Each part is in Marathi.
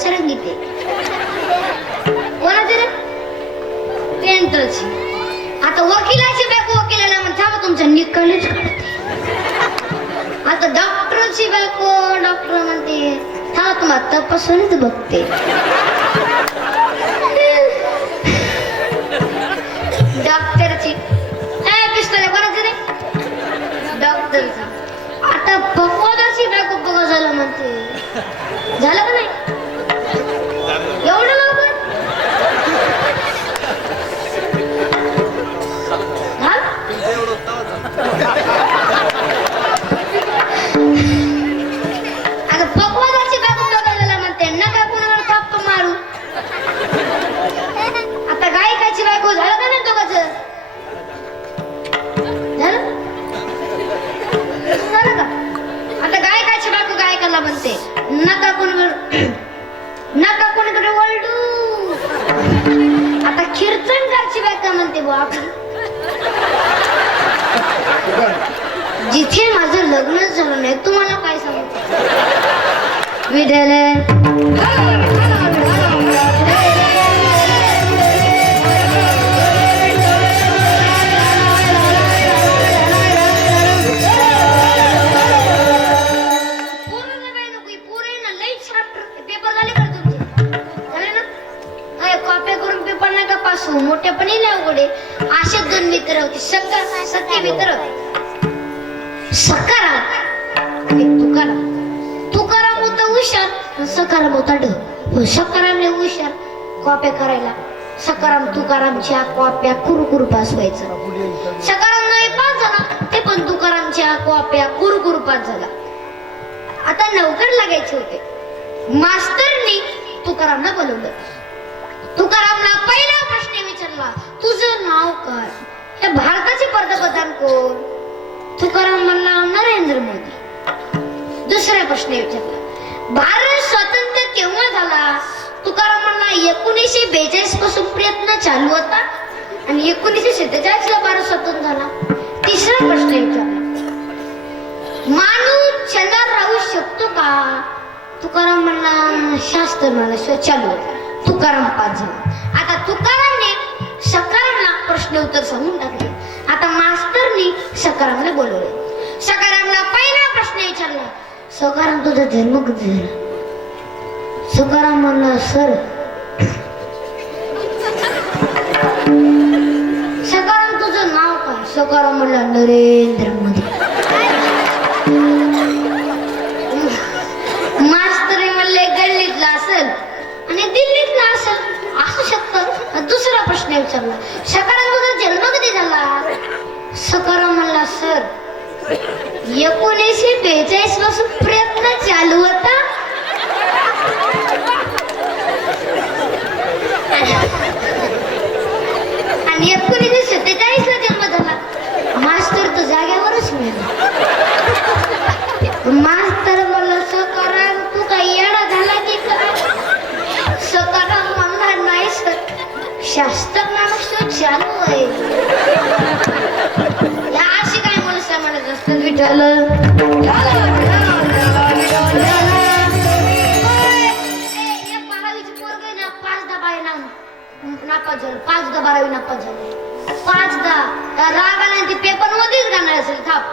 पंचरंगीत कोणाची रे पेंटरची आता वकिलाची बायको वकिलाला म्हणते तुमच्या निकालीच काढते आता डॉक्टरची बायको डॉक्टर म्हणते थांबा तुम्हाला तपासूनच बघते डॉक्टरची पिस्तोल रे आता भगवानाची बायको बघा झालं म्हणते झालं का बायका जिथे माझं लग्नच झालं नाही तुम्हाला काय सांगू? विद्यालय. नाही मोठेपणी पास नाही असे दोन मित्र होते. शंकर सखे मित्र होते? सकाराम. तुकाराम. तुकाराम होता हुशार सकाराम होता ढ सकारामने हुशार कॉप्या करायला. सकाराम तुकारामच्या कॉप्या कुरकुर पास व्हायचं सकाराम नाही पास झाला ते पण तुकारामच्या कॉप्या कुरकुर पास झाला. आता नवकर लागायचे होते. मास्तरनी तुकारामना बोलवलं. प्रश्न विचारला तुझं नाव काय? या भारताचे पंतप्रधान कोण? तुकाराम म्हणला नरेंद्र मोदी. दुसरा प्रश्न विचारला. भारत स्वातंत्र्य केव्हा झाला? तुकाराम म्हणला एकोणीसशे बेचाळीसपासून प्रयत्न चालू होता आणि एकोणीसशे सत्तेचाळीस ला भारत स्वतंत्र झाला? तिसरा प्रश्न विचारला. माणूस चंद्रावर राहू शकतो का? तुकाराम म्हणला शास्त्र मला चालू होता. तुकाराम पाच झाला. आता तुकाराम प्रश्न उत्तर सांगून टाकले. आता मास्तरनी सकारामला बोलवले. सकारामला पहिला प्रश्न विचारला सकाराम तुझा जन्म कधी झाला? सकाराम म्हणला सर. सकाराम तुझं नाव काय? सकाराम म्हणला नरेंद्र मोदी. मास्तरी म्हणले गल्लीतला असेल आणि दिल्लीतला असेल असू शकतं. दुसरा प्रश्न विचारला सकाराम तुझा जन्म कधी झाला करा म्हणला सर एकोणीसशे बेचाळीसपासून प्रयत्न चालू होता. आणि एकोणीसशे सत्तेचाळीस ला जन्म झाला. मास्तर तर जाग्यावरच मिळाला मास्तर म्हणलं सकाराम तू काही येडा झाला की का? सकाराम म्हणला नाही सर शास्त्र माणूस तो चालू आहे. माणसं म्हणत असतात विठ्ठल. नापास झालं पाच बारावी नापास झाली पाचदा. राग आला ती पेपर मध्येच गाणार असेल. थाप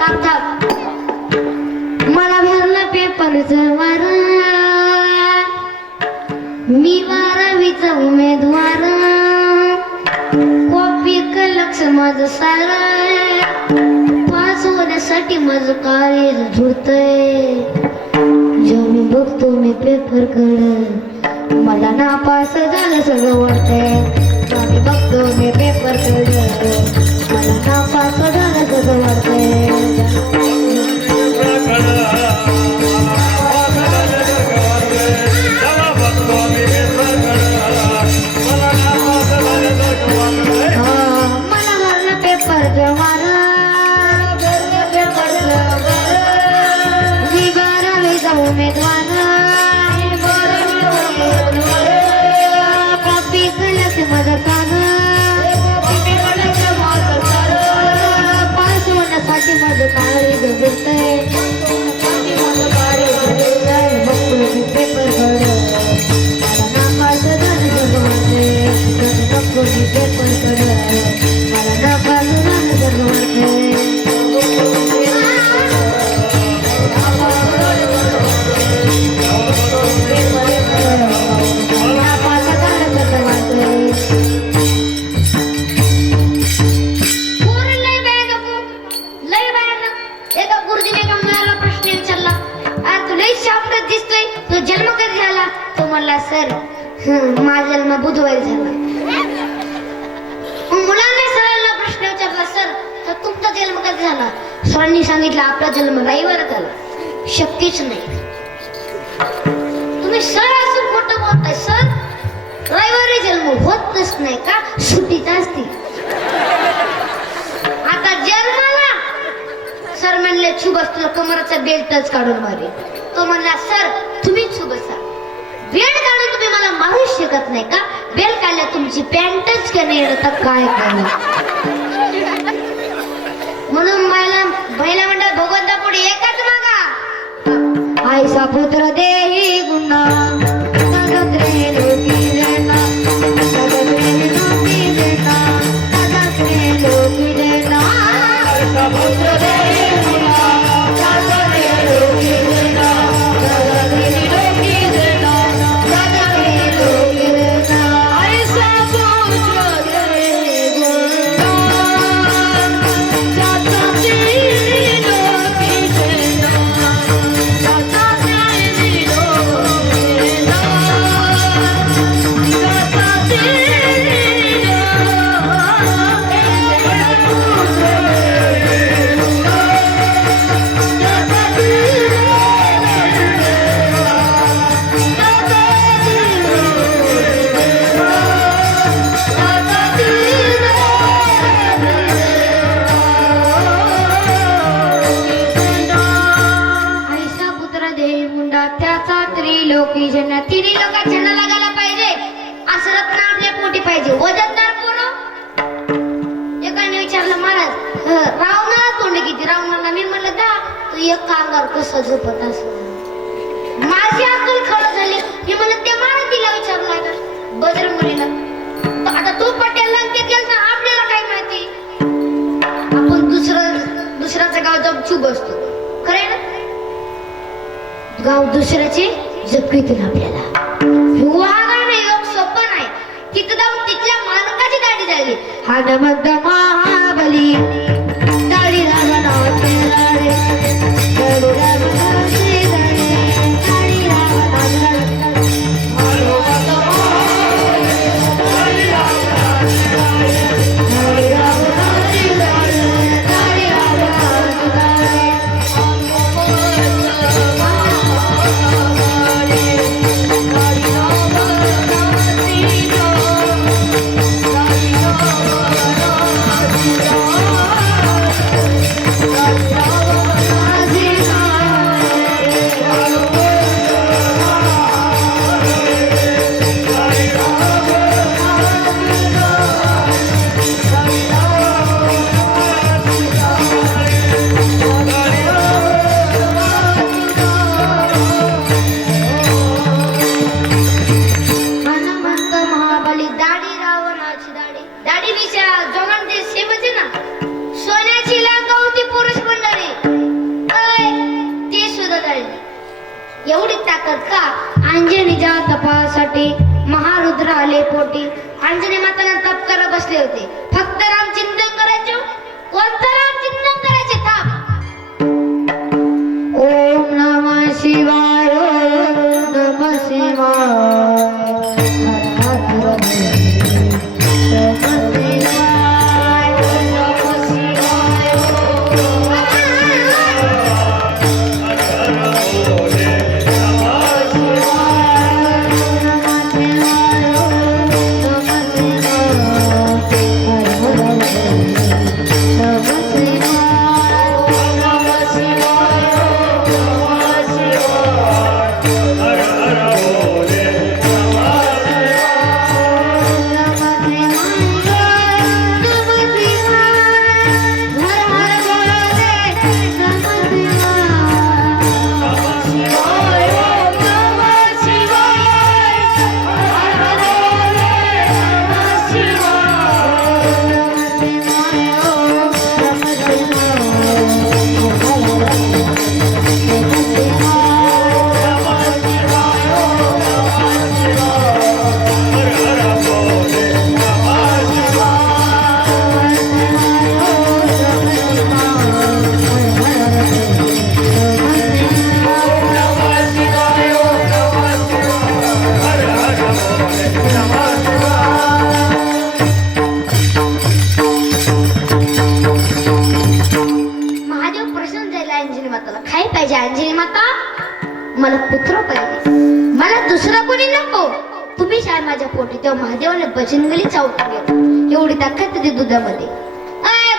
थाप थाप मला भरला पेपरचा वारा. मी बारावीचा उमेदवार. कॉपी लक्ष माझं सारा. माझं कार्य झुरतय जेव्हा मी बघतो मी पेपर कड. मला नापास झालं सगळं वाटतंय. जेव्हा मी बघतो मी पेपर कड. मला नापास झालं सगळं वाटतंय. Thank you. तुमचा जन्म झाला. सरांनी सांगितलं आपला जन्म रविवार झाला. शक्यच नाही. तुम्ही सर असं खोटं बोलताय सर? रविवारी जन्म होतच नाही का? सुट्टीच असते. आता जन्माला? सर म्हणले शुभ तुला कमराचा बेल्टच काढून मारे. तो म्हणला सर तुम्हीच शुभ बेल्ट काढून तुम्ही मला मारूच शकत नाही का? बेल्ट काढल्या तुमची पॅन्टच घेणे नाही तर काय करणार? Madem bayram, bayram देही त्याचा त्रिलोकी जन्म तिन्ही लोकात जन्म लागायला पाहिजे. असं रत्न आपल्या पोटी पाहिजे. वजनदार पोरं? एकाने विचारलं महाराज रावणाला तोंड किती? रावणाला मी म्हणलं दा तू एक कांगार कसं झोपत अस. माझी अक्कल खळ झाली. मी म्हणत ते त्या महाराजीला विचारलं का बजरंगबलीला आता तू पटेल लंकेत गेला आपल्याला काय माहिती? आपण दुसरं दुसऱ्याचं गाव जाऊन चुप असतो खरे ना? गाव दुसऱ्याचे जखवीतील आपल्याला. विवाहा नाही योग सोपं नाही. तिथं जाऊन तिथल्या मालकाची गाडी झाली. हा नमद महाबली. करत बसले थोडी ताकद होती दुधामध्ये. अय,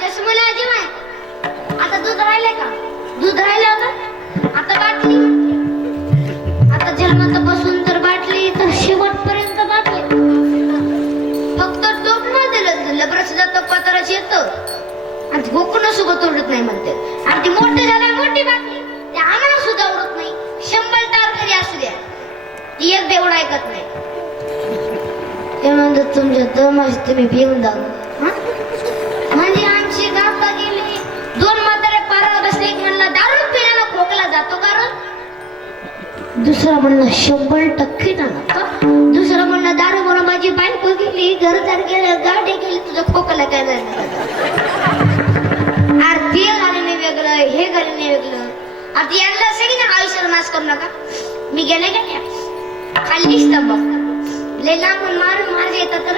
चष्मा आता दूध राहिलंय का? दूध राहिलं होतं आता बाटली. आता जन्मापासून तर बाटली तर शेवटपर्यंत बाटली. फक्त टोप न दिलं लबरस जातं पत्राच येतं. आणि गोकुळ सुद्धा तोडत नाही म्हणते. आणि ती मोठे झाल्या मोठी बाटली. ते आम्हाला सुद्धा उडत नाही. शंभर तार तरी असू द्या. ती एक बेवड ऐकत नाही. ते म्हणतात तुमच्या दम आहे तुम्ही पिऊन जाऊ. म्हणजे आमची गापा गेली. दोन म्हातारे पाराला बसले एक म्हणला दारू पिण्याला खोकला जातो कारण दुसरा म्हणला शंभर टक्के का दुसरा म्हणला दारू म्हणून माझी बायको गेली घरदार गेलं गाडी गेली तुझं खोकला काय झालं? अरे ते घालणे वेगळं हे घालणे वेगळं. आता यांना सगळी ना आयुष्याला नाश करू नका. मी गेले गेल्या खाल्लीच बघ लय लांबून मारून मार येतात तर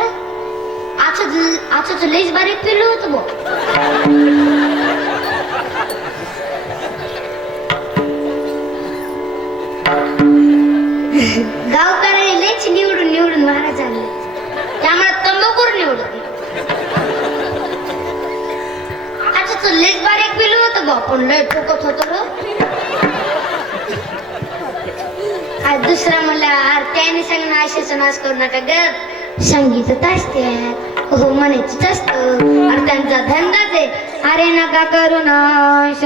आजच आजच लईच बारीक पिल्लू होतं बघ गावकऱ्याने लईच निवडून निवडून महाराज आणले त्यामुळे तंबाखूर निवडत अच्छा तो लईच बारीक पिलू होतं बा पण लय ठोकत होत आज दुसरा म्हणला आरत्याने सांगणं आशेचा नाश करू नका ग. संगीतच असते. हो, हो म्हणायचीच असतं. अरे त्यांचा धंदाच आहे. अरे नका करू नाश.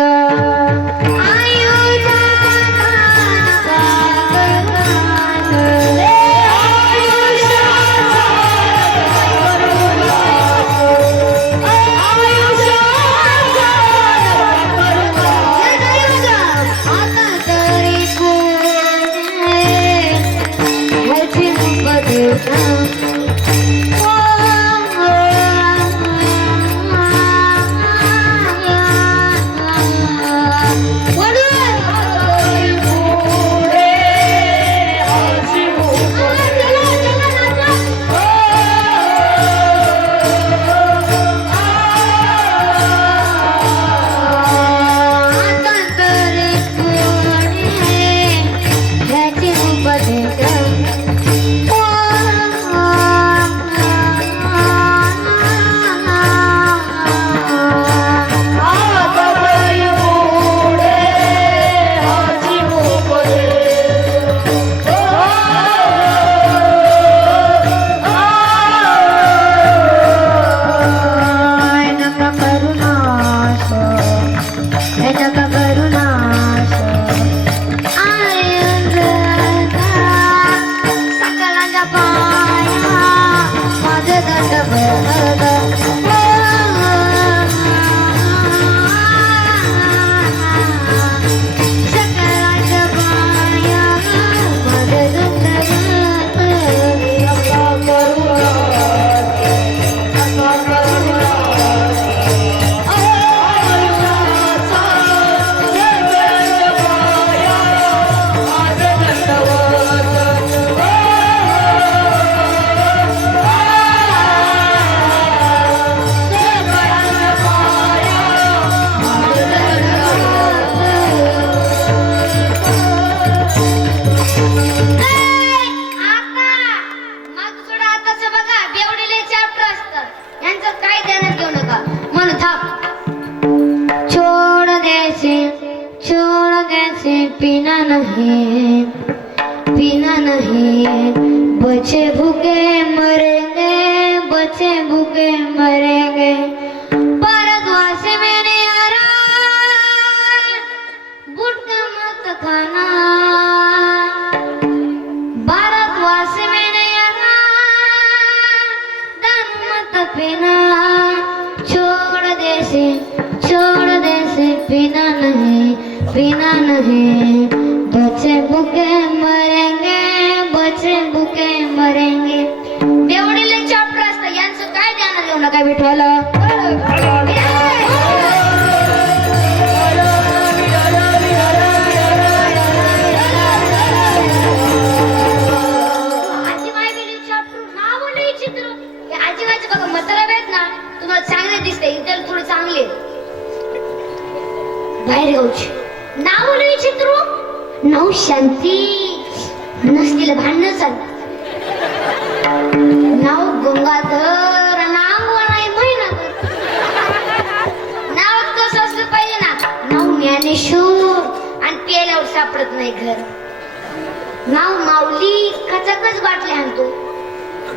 नाव खचकच बाटली आणतो.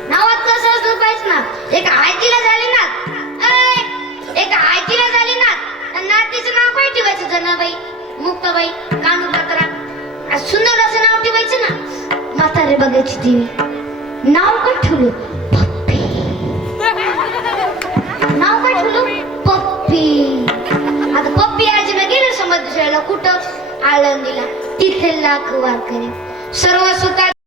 नावात कसं असलं पाहिजे ना. एक आयतीला झाली ना. अय, एक आयतीला झाली ना. नातीचं नाव काय ठेवायचं जनाबाई मुक्ताबाई कानूपात्रा सुंदर असं नाव ठेवायचं ना. म्हातारे बघायची देवी नाव काय ठेवलं? पप्पी. नाव काय ठेवलं? पप्पी. आता पप्पी आजीला गेलं समज दुसऱ्याला. कुठं? आळंदीला. तिथे लाख वारकरी सर्व सुखात